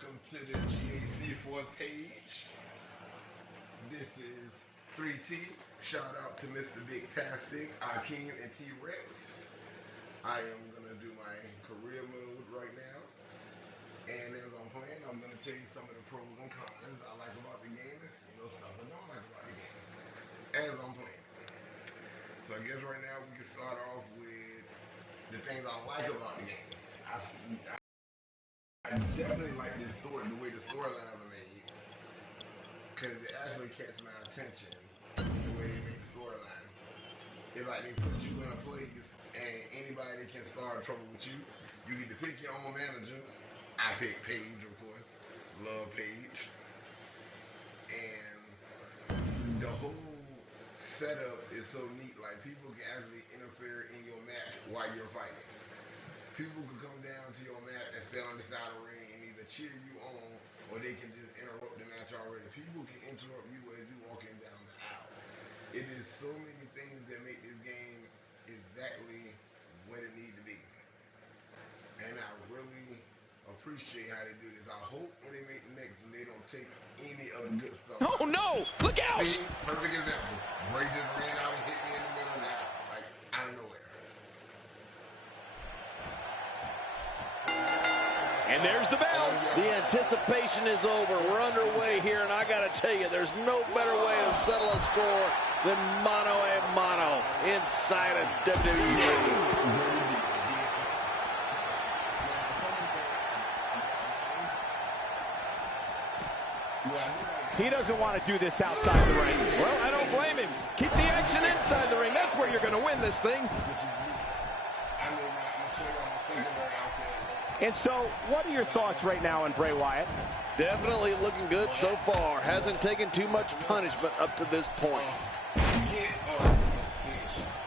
Welcome to the GAC 4th page. This is 3T. Shout out to Mr. Big Tastic, Akeem, and T-Rex. I am going to do my career mode right now. And as I'm playing, I'm going to tell you some of the pros and cons I like about the game, and stuff I don't like about the game as I'm playing. So I guess right now we can start off with the things I like about the game. I definitely like this story, the way the storylines are made, because it actually catch my attention, the way they make storylines. It's like they put you in a place, and anybody can start trouble with you. You need to pick your own manager. I pick Paige, of course. Love Paige. And the whole setup is so neat. Like, people can actually interfere in your match while you're fighting. People can come down to your mat and stand on the side of the ring and either cheer you on or they can just interrupt the match already. People can interrupt you as you're walking down the aisle. It is so many things that make this game exactly what it needs to be. And I really appreciate how they do this. I hope when they make the next one, they don't take any of the good stuff. Oh no! Look out! See, perfect example. Bray just ran out and hit me in the middle now, like out of nowhere. And there's the bell. The anticipation is over. We're underway here, and I got to tell you, there's no better way to settle a score than mano a mano inside of WWE. He doesn't want to do this outside the ring. Well, I don't blame him. Keep the action inside the ring. That's where you're going to win this thing. And so, what are your thoughts right now on Bray Wyatt? Definitely looking good so far. Hasn't taken too much punishment up to this point.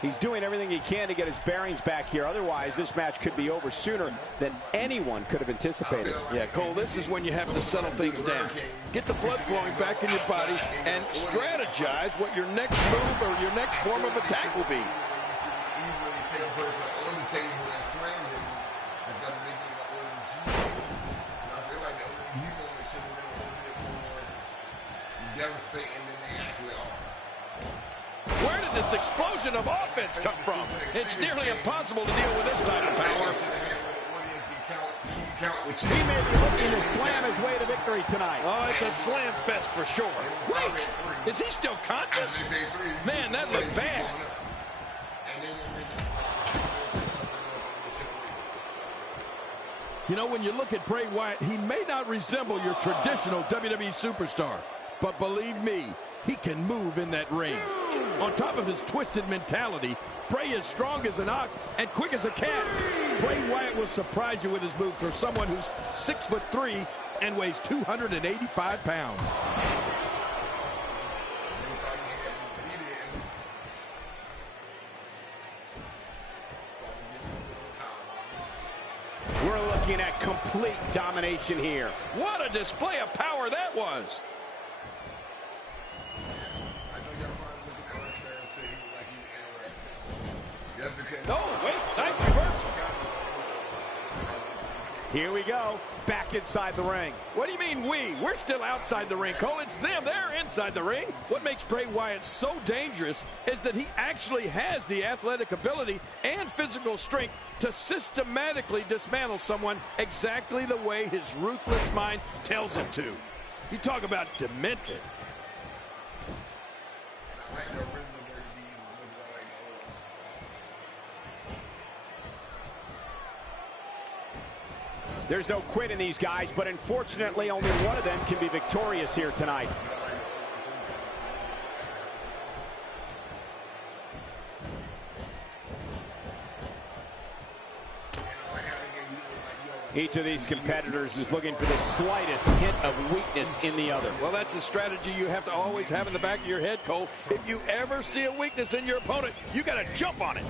He's doing everything he can to get his bearings back here. Otherwise, this match could be over sooner than anyone could have anticipated. Yeah, Cole, this is when you have to settle things down. Get the blood flowing back in your body and strategize what your next move or your next form of attack will be. Where did this explosion of offense come from? It's nearly impossible to deal with this type of power. He may be looking to slam his way to victory tonight. Oh, it's a slam fest for sure. Wait, is he still conscious? Man, that looked bad. You know, when you look at Bray Wyatt, he may not resemble your traditional WWE superstar, but believe me, he can move in that ring. On top of his twisted mentality, Bray is strong as an ox and quick as a cat. Bray Wyatt will surprise you with his moves for someone who's 6'3" and weighs 285 pounds. We're looking at complete domination here. What a display of power that was. Oh, wait, nice reversal. Here we go, back inside the ring. What do you mean we? We're still outside the ring, Cole. It's them. They're inside the ring. What makes Bray Wyatt so dangerous is that he actually has the athletic ability and physical strength to systematically dismantle someone exactly the way his ruthless mind tells him to. You talk about demented. There's no quit in these guys, but unfortunately only one of them can be victorious here tonight. Each of these competitors is looking for the slightest hint of weakness in the other. Well, that's a strategy you have to always have in the back of your head, Cole. If you ever see a weakness in your opponent, you got to jump on it.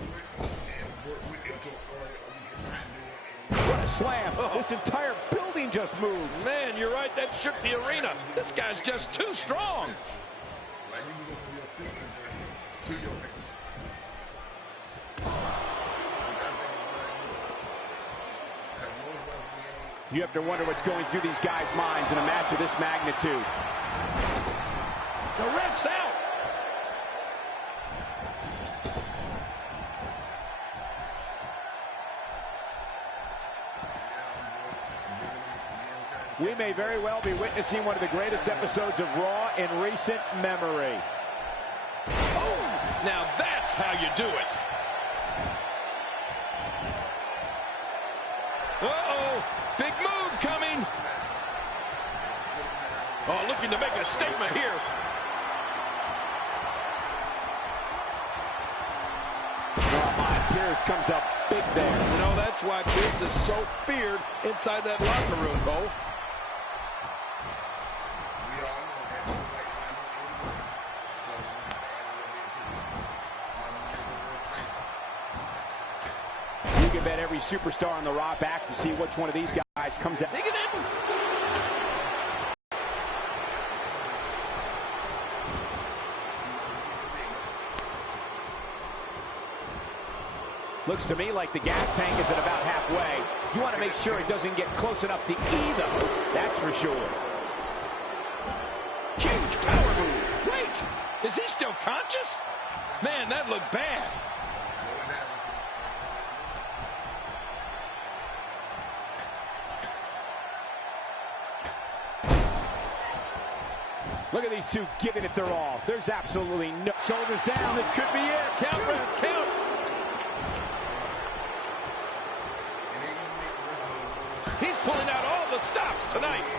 What a slam. Oh. This entire building just moved. Man, you're right. That shook the arena. This guy's just too strong. You have to wonder what's going through these guys' minds in a match of this magnitude. The ref's out. We may very well be witnessing one of the greatest episodes of Raw in recent memory. Oh, now that's how you do it. Uh-oh, big move coming. Oh, looking to make a statement here. Oh my, Pierce comes up big there. You know, that's why Pierce is so feared inside that locker room, Cole. You can bet every superstar on the Raw back to see which one of these guys comes out. Dig it in. Looks to me like the gas tank is at about halfway. You want to make sure it doesn't get close enough to E, though. That's for sure. Huge power move. Wait, is he still conscious? Man, that looked bad. Look at these two giving it their all. There's absolutely no... Shoulders down. This could be it. Count, ref, count. He's pulling out all the stops tonight.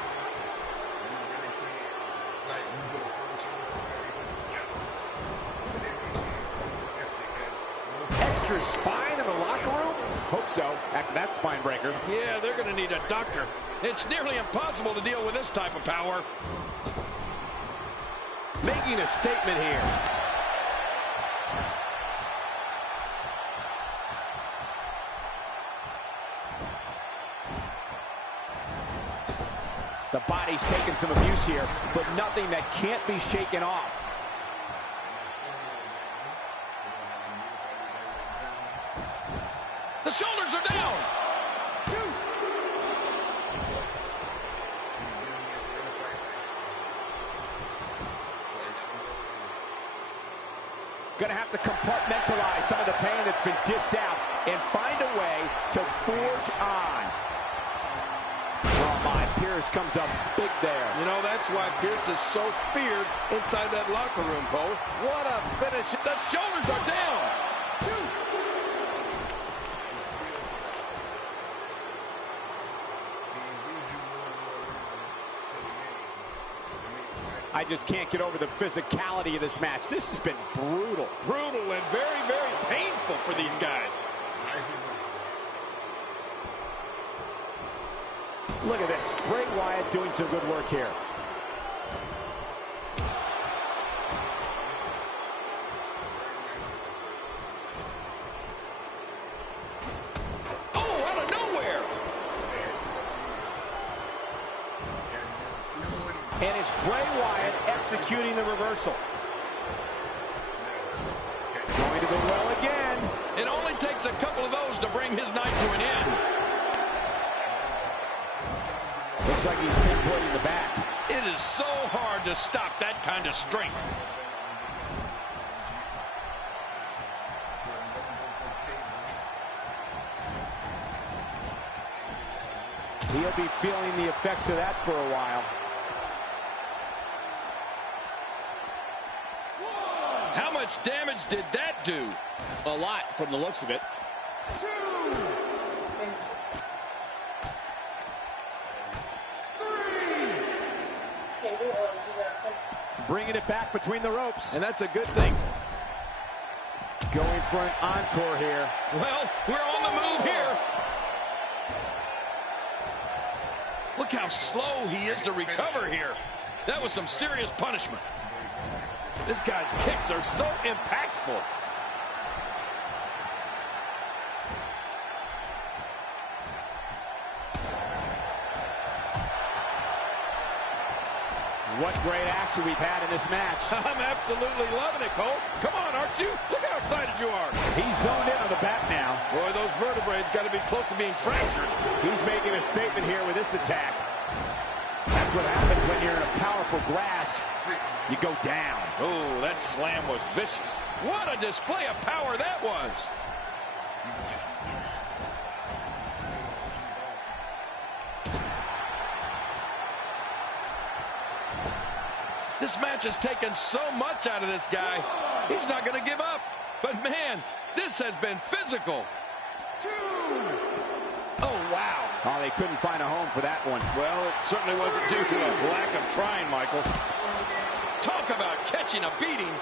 Extra spine in the locker room? Hope so, after that spine breaker. Yeah, they're going to need a doctor. It's nearly impossible to deal with this type of power. Making a statement here. The body's taking some abuse here, but nothing that can't be shaken off. The shoulders are down. Gonna have to compartmentalize some of the pain that's been dished out and find a way to forge on. Oh my, Pierce comes up big there. You know, that's why Pierce is so feared inside that locker room, Cole. What a finish. The shoulders are down. I just can't get over the physicality of this match. This has been brutal. Brutal and very, very painful for these guys. Look at this. Bray Wyatt doing some good work here. Oh, out of nowhere. And it's Bray Wyatt executing the reversal. Going to the well again. It only takes a couple of those to bring his night to an end. Looks like he's pinpointing the back. It is so hard to stop that kind of strength. He'll be feeling the effects of that for a while. How much damage did that do? A lot from the looks of it. Bringing it back between the ropes. And that's a good thing. Going for an encore here. Well, we're on the move here. Look how slow he is to recover here. That was some serious punishment. This guy's kicks are so impactful. What great action we've had in this match. I'm absolutely loving it, Cole. Come on, aren't you? Look how excited you are. He's zoned in on the back now. Boy, those vertebrae's got to be close to being fractured. He's making a statement here with this attack. That's what happens when you're in a powerful grasp. You go down. Oh, that slam was vicious. What a display of power that was. This match has taken so much out of this guy. He's not going to give up. But, man, this has been physical. Oh, wow. Oh, they couldn't find a home for that one. Well, it certainly wasn't due to a lack of trying, Michael. Talk about catching a beating.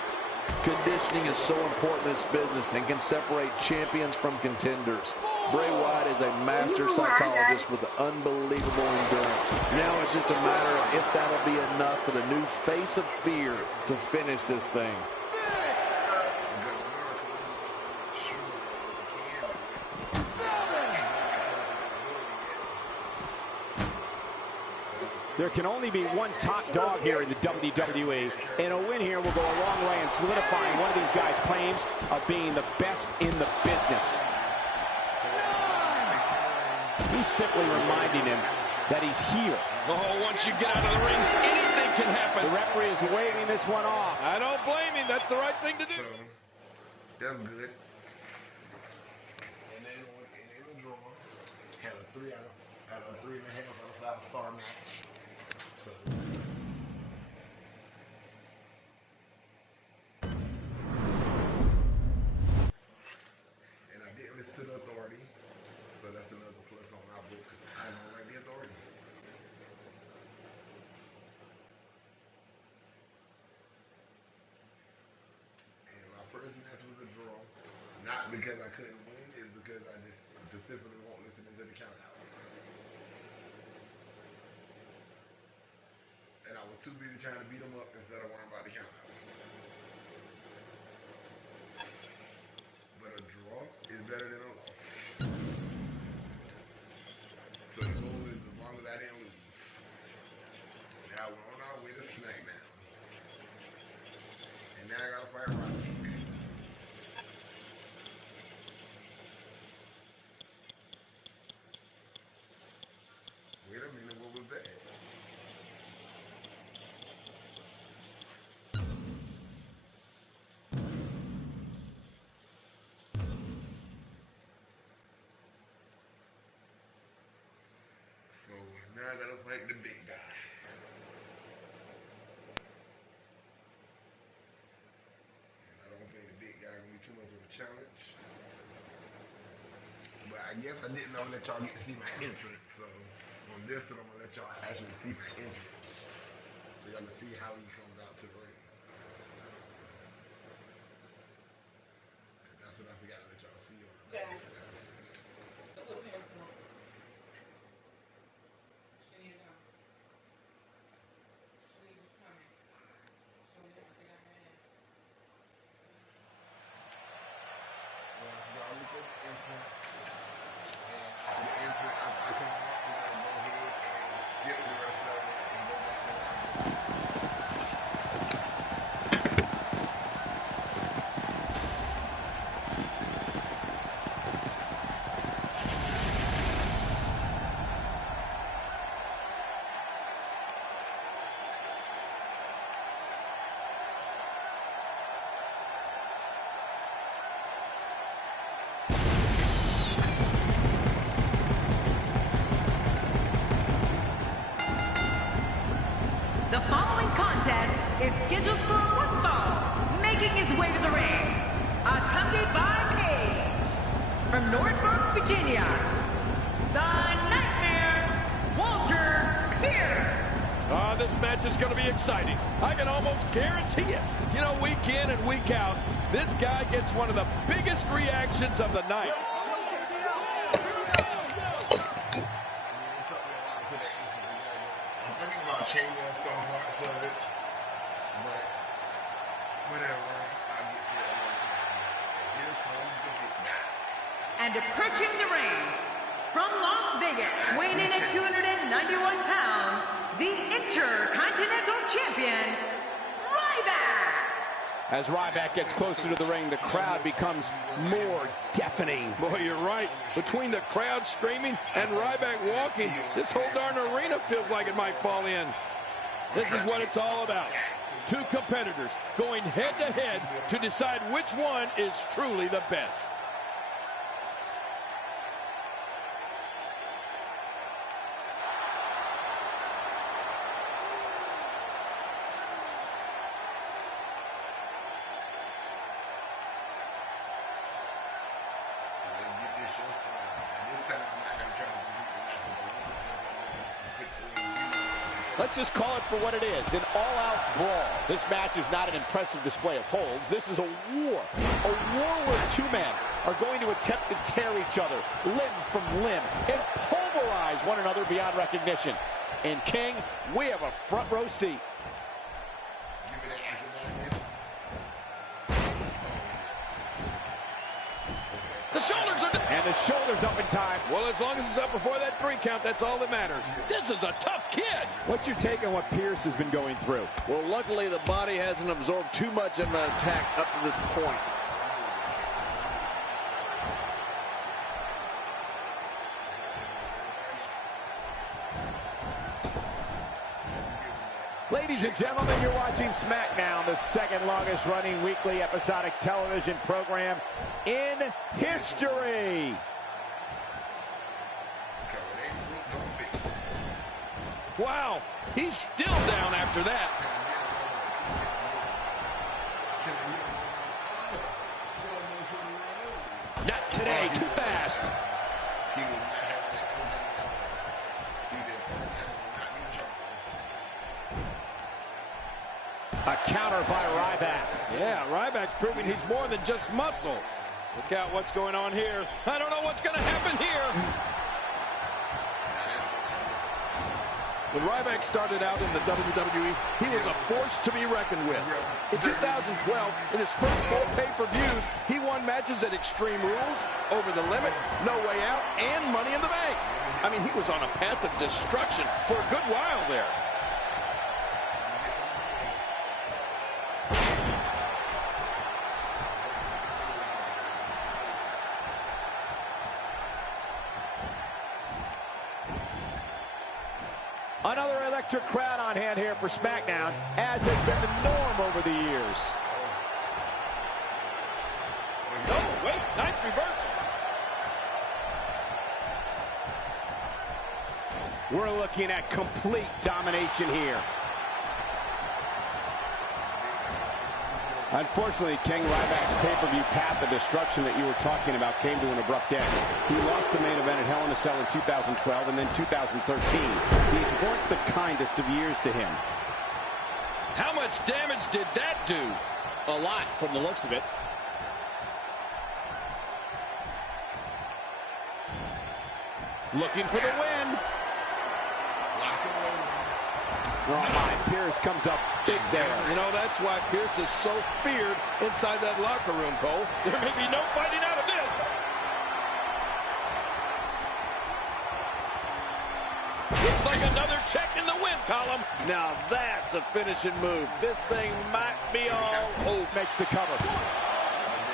Conditioning is so important in this business and can separate champions from contenders. Bray Wyatt is a master psychologist with unbelievable endurance. Now it's just a matter of if that'll be enough for the new face of fear to finish this thing. There can only be one top dog here in the WWE, and a win here will go a long way in solidifying one of these guys' claims of being the best in the business. He's simply reminding him that he's here. Oh, once you get out of the ring, anything can happen. The referee is waving this one off. I don't blame him. That's the right thing to do. So, that's good. And then in the draw, had a 3 out of 3.5 out of 5 star match. So, and I didn't listen to the authority. So that's another plus on our book because I don't like the authority. And my first match was a draw. Not because I couldn't win, it's because I just specifically won't listen to the count out. And I was too busy trying to beat them up instead of worrying about the count out. But a draw is better than a loss. So the goal is as long as I didn't lose. Now we're on our way to SmackDown. And now I gotta fight Rock. Wait a minute, what was that? So now I gotta fight the big guy. And I don't think the big guy gonna be too much of a challenge. But I guess I didn't know let y'all get to see my entrance. So on this one, I'm gonna let y'all actually see my entrance. So y'all can see how he comes out to the ring. 'Cause that's what I forgot to let y'all see on the back. Y'all look at the entrance, and the entrance, I can go ahead and skip the rest of it and go back to The following contest is scheduled for one fall, making his way to the ring, accompanied by Paige, from Norfolk, Virginia, the Nightmare, Walter Pierce. This match is going to be exciting. I can almost guarantee it. You know, week in and week out, this guy gets one of the biggest reactions of the night. Changing some parts of it, but whatever, I'll get to that one time. Here comes the big guy. And approaching the ring, from Las Vegas, weighing in at 291 pounds, the Intercontinental Champion, Ryback. As Ryback gets closer to the ring, the crowd becomes more deafening. Boy, you're right. Between the crowd screaming and Ryback walking, this whole darn arena feels like it might fall in. This is what it's all about. Two competitors going head-to-head to decide which one is truly the best. Let's just call it for what it is, an all-out brawl. This match is not an impressive display of holds. This is a war where two men are going to attempt to tear each other limb from limb and pulverize one another beyond recognition. And King, we have a front row seat. The shoulders are down. And the shoulders up in time. Well, as long as it's up before that 3 count, that's all that matters. This is a tough kid. What's your take on what Pierce has been going through? Well, luckily the body hasn't absorbed too much of an attack up to this point. Ladies and gentlemen, you're watching SmackDown, the second longest running weekly episodic television program in history. Wow, he's still down after that. Not today, too fast. A counter by Ryback. Yeah, Ryback's proving he's more than just muscle. Look out what's going on here. I don't know what's going to happen here. When Ryback started out in the WWE, he was a force to be reckoned with. In 2012, in his first 4 pay-per-views, he won matches at Extreme Rules, Over the Limit, No Way Out, and Money in the Bank. I mean, he was on a path of destruction for a good while there. Another electric crowd on hand here for SmackDown, as has been the norm over the years. Oh, wait, nice reversal. We're looking at complete domination here. Unfortunately, King, Ryback's pay-per-view path of destruction that you were talking about came to an abrupt end. He lost the main event at Hell in a Cell in 2012 and then 2013. These weren't the kindest of years to him. How much damage did that do? A lot from the looks of it. Looking for the win. Oh my, Pierce comes up big there. You know, that's why Pierce is so feared inside that locker room, Cole. There may be no fighting out of this. Looks like another check in the win column. Now that's a finishing move. This thing might be all over. Makes the cover. 1,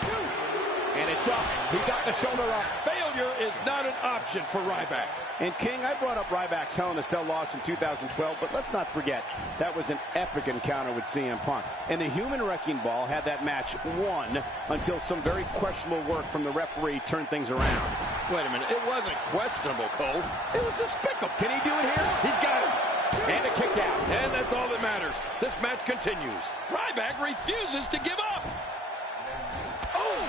2. And it's up. He got the shoulder up. Failure is not an option for Ryback. And King, I brought up Ryback's Hell in a Cell loss in 2012, but let's not forget, that was an epic encounter with CM Punk. And the Human Wrecking Ball had that match won until some very questionable work from the referee turned things around. Wait a minute, it wasn't questionable, Cole. It was despicable. Can he do it here? He's got it. And a kick out. And that's all that matters. This match continues. Ryback refuses to give up. Oh!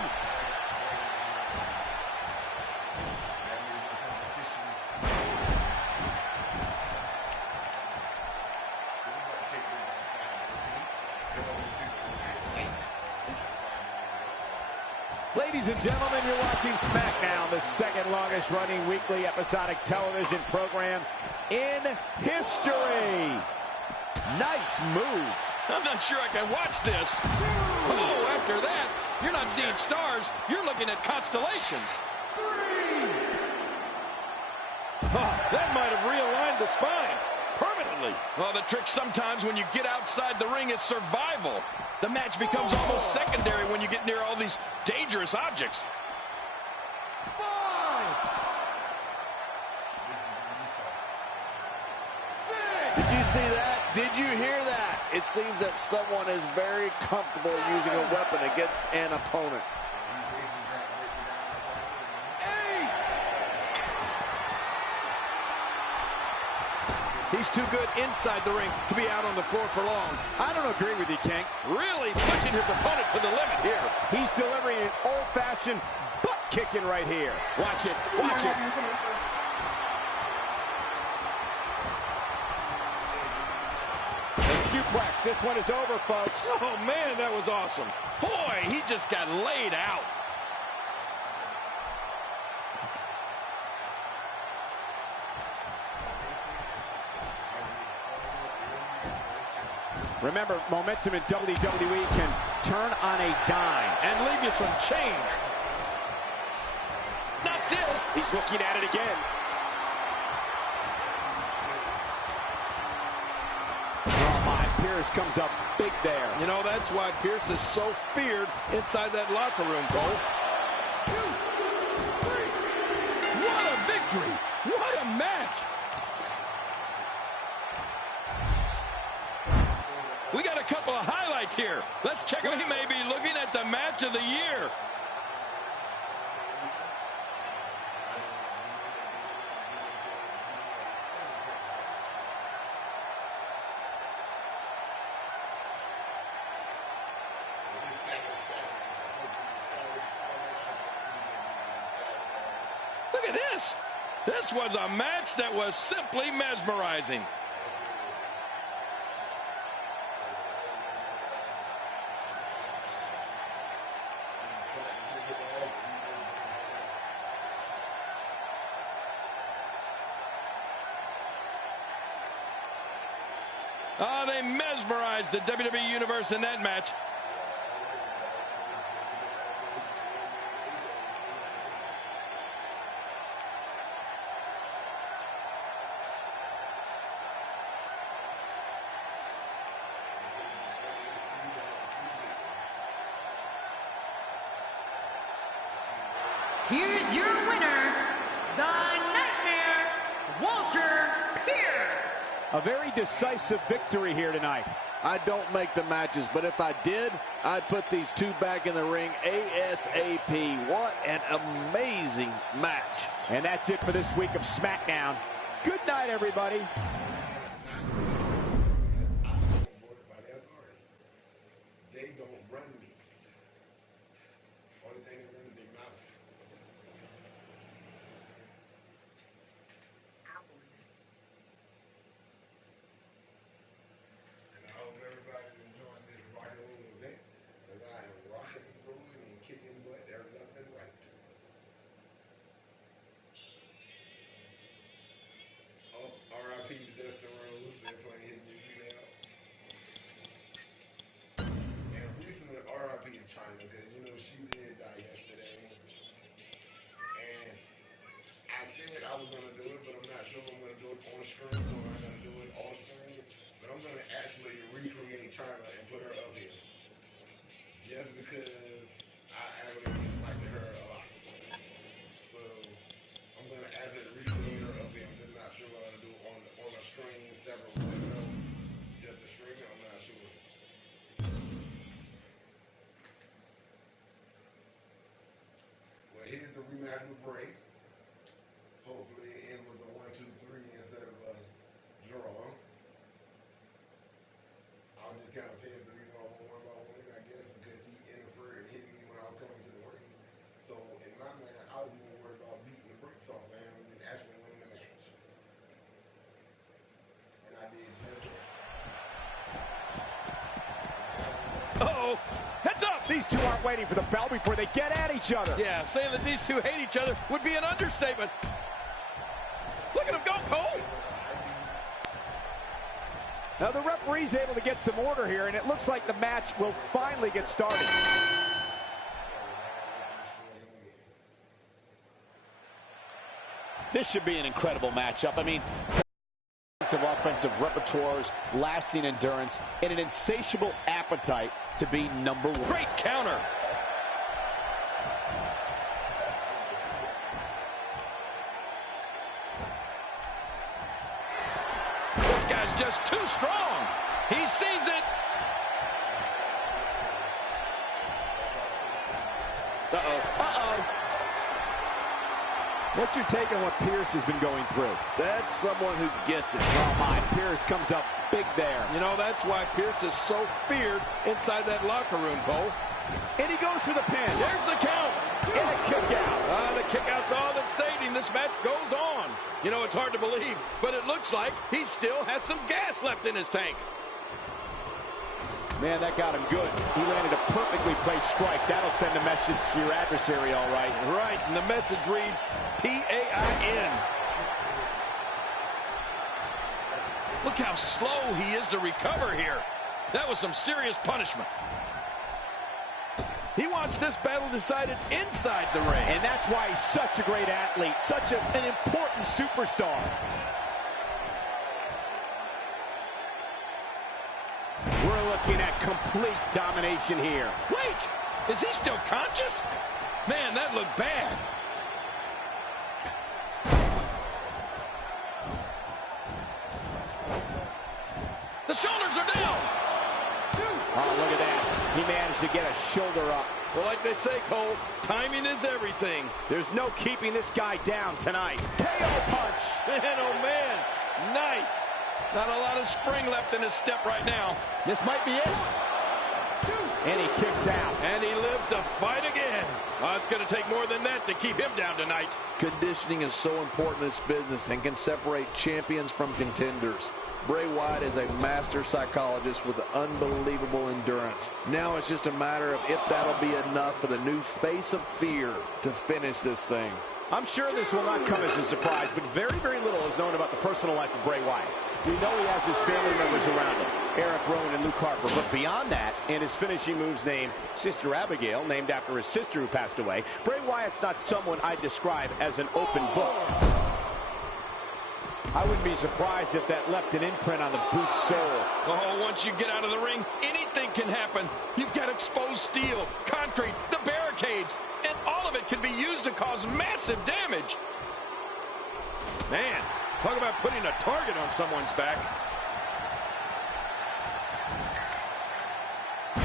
Ladies and gentlemen, you're watching SmackDown, the second longest running weekly episodic television program in history. Nice move. I'm not sure I can watch this. Oh, after that, you're not seeing stars. You're looking at constellations. 3. Oh, that might have realigned the spine permanently. loudly. Well, the trick sometimes when you get outside the ring is survival. The match becomes almost secondary when you get near all these dangerous objects. 5, 6. Did you see that? Did you hear that? It seems that someone is very comfortable using a weapon against an opponent. 8. He's too good inside the ring to be out on the floor for long. I don't agree with you, King. Really pushing his opponent to the limit here. He's delivering an old-fashioned butt kicking right here. Watch it. Watch it. The suplex. This one is over, folks. Oh, man, that was awesome. Boy, he just got laid out. Remember, momentum in WWE can turn on a dime. And leave you some change. Not this. He's looking at it again. Oh, my. Pierce comes up big there. You know, that's why Pierce is so feared inside that locker room, Cole. 2, 3. What a victory. What a match. We got a couple of highlights here. Let's check out. We may be looking at the match of the year. Look at this. This was a match that was simply mesmerizing. Oh, they mesmerized the WWE Universe in that match. Here's your winner, the Nightmare, Walter Pierce. A very decisive victory here tonight. I don't make the matches, but if I did, I'd put these two back in the ring ASAP. What an amazing match. And that's it for this week of SmackDown. Good night, everybody. They don't run me. Only thing that runs their mouth. And I hope everybody's enjoying this rock and roll event, because I am rocking and rolling and kicking butt. There's nothing right. Oh, R.I.P. to Dustin Rose. They're playing his music now. And recently, R.I.P. to China, because you know she did die yesterday. And I said I was gonna do it, but I'm not sure if I'm gonna do it on screen or I'm gonna do it off screen. But I'm gonna actually recreate China and put her up here, just because I actually liked her a lot. So I'm gonna actually recreate her up here. I'm just not sure what I'm gonna do on a screen separate. Just the screen. I'm not sure. Well, here's the rematch with Bray. Hopefully it ends with a 1-2-3 instead of a draw. I'll just kind of pass the reason off one by one, I guess, because he interfered and hit me when I was coming to the ring. So in my mind, I was more worried about beating the brakes off of him than actually winning the match. And I did just that. Uh-oh. Heads up. These two aren't waiting for the bell before they get at each other. Yeah, saying that these two hate each other would be an understatement. Look at him go, Cole. Now the referee's able to get some order here, and it looks like the match will finally get started. This should be an incredible matchup. I mean, extensive offensive repertoires, lasting endurance, and an insatiable appetite to be number one. Great counter. This guy's just too strong. He sees it. What's your take on what Pierce has been going through? That's someone who gets it. Oh, my. Pierce comes up big there. You know, that's why Pierce is so feared inside that locker room, Cole. And he goes for the pin. There's the count. And a kick out. The kick out's all that saved him. This match goes on. You know, it's hard to believe, but it looks like he still has some gas left in his tank. Man, that got him good. He landed a perfectly placed strike. That'll send a message to your adversary, all right. Right, and the message reads P-A-I-N. Look how slow he is to recover here. That was some serious punishment. He wants this battle decided inside the ring. And that's why he's such a great athlete, such an important superstar. We're looking at complete domination here. Wait, is he still conscious? Man, that looked bad. The shoulders are down. Oh, look at that. He managed to get a shoulder up. Well, like they say, Cole, timing is everything. There's no keeping this guy down tonight. KO punch. Man, oh man, nice. Not a lot of spring left in his step right now. This might be it. And he kicks out. And he lives to fight again. It's going to take more than that to keep him down tonight. Conditioning is so important in this business and can separate champions from contenders. Bray Wyatt is a master psychologist with unbelievable endurance. Now it's just a matter of if that'll be enough for the new face of fear to finish this thing. I'm sure this will not come as a surprise, but very, very little is known about the personal life of Bray Wyatt. We know he has his family members around him, Eric Rowan and Luke Harper. But beyond that, and his finishing moves named Sister Abigail, named after his sister who passed away, Bray Wyatt's not someone I'd describe as an open book. I wouldn't be surprised if that left an imprint on the boot's sole. Oh, once you get out of the ring, anything can happen. You've got exposed steel, concrete, the barricades, and all of it can be used to cause massive damage. Man, talk about putting a target on someone's back.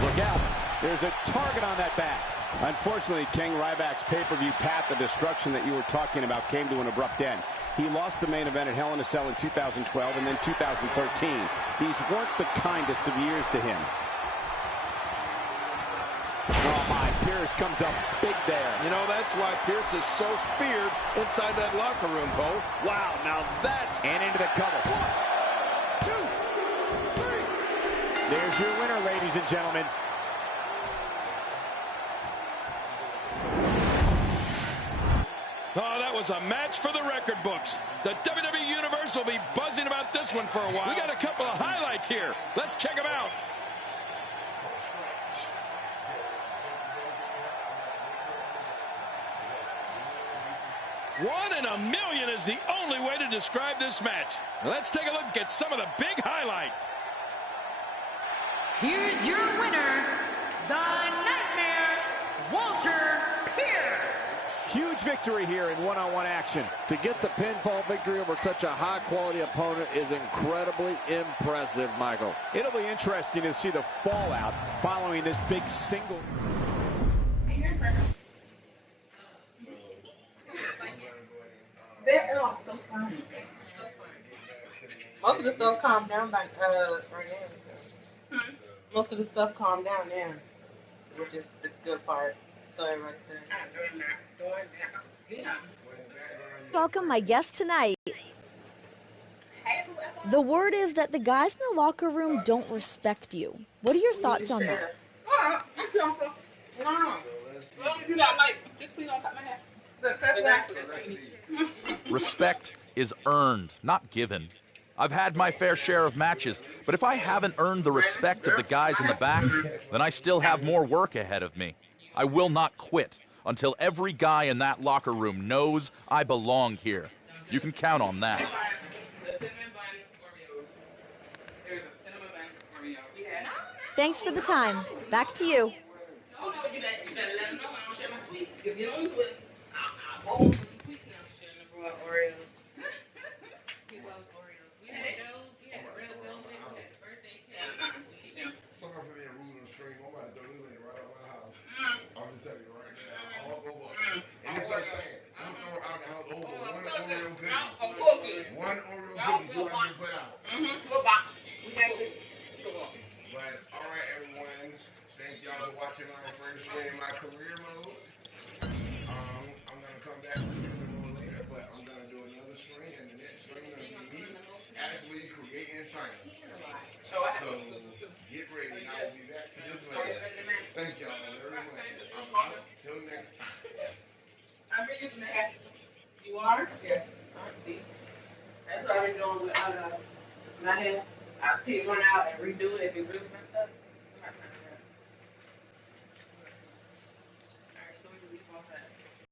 Look out. There's a target on that back. Unfortunately, King, Ryback's pay-per-view path of destruction that you were talking about came to an abrupt end. He lost the main event at Hell in a Cell in 2012 and then 2013. These weren't the kindest of years to him. Oh, my. Pierce comes up big there. You know, that's why Pierce is so feared inside that locker room, Cole. Wow, now that's... And into the cover. 1, 2, 3. There's your winner, ladies and gentlemen. Oh, that was a match for the record books. The WWE Universe will be buzzing about this one for a while. We got a couple of highlights here. Let's check them out. One in a million is the only way to describe this match. Let's take a look at some of the big highlights. Here's your winner, the Nightmare, Walter Pierce. Huge victory here in one-on-one action. To get the pinfall victory over such a high-quality opponent is incredibly impressive, Michael. It'll be interesting to see the fallout following this big single. They're all so funny. Most of the stuff calmed down by right now. Most of the stuff calmed down now, which is the good part. So everybody says. Welcome my guest tonight. The word is that the guys in the locker room don't respect you. What are your thoughts on that? No. You not like, just please don't cut my hair. Respect is earned, not given. I've had my fair share of matches, but if I haven't earned the respect of the guys in the back, then I still have more work ahead of me. I will not quit until every guy in that locker room knows I belong here. You can count on that. Thanks for the time. Back to you. Oh, no, you better let them know I don't share my tweets. If you don't do it, I'll put some tweets now. Sharing the raw Oreos. He loves Oreos. We had those. We had real velvet. We had birthday cake. Someone for me a ruler and string. I'm about to throw this thing right out my house. I'll just tell you right now. All over. And it's like saying, I'm throwing out the house over one Oreo cookie. One Oreo cookie you have to put out. But all right, everyone. Thank y'all for watching my first stream in my career mode. I'm gonna come back to career mode later, but I'm gonna do another stream, and the next stream is gonna be me actually creating in China. So get ready, and I will be back to this later. Thank y'all very much. I'm out. Till next time. I'm really mad. You are? Yes. See. That's what I've been doing with my hair. I'll take one out and redo it if it's really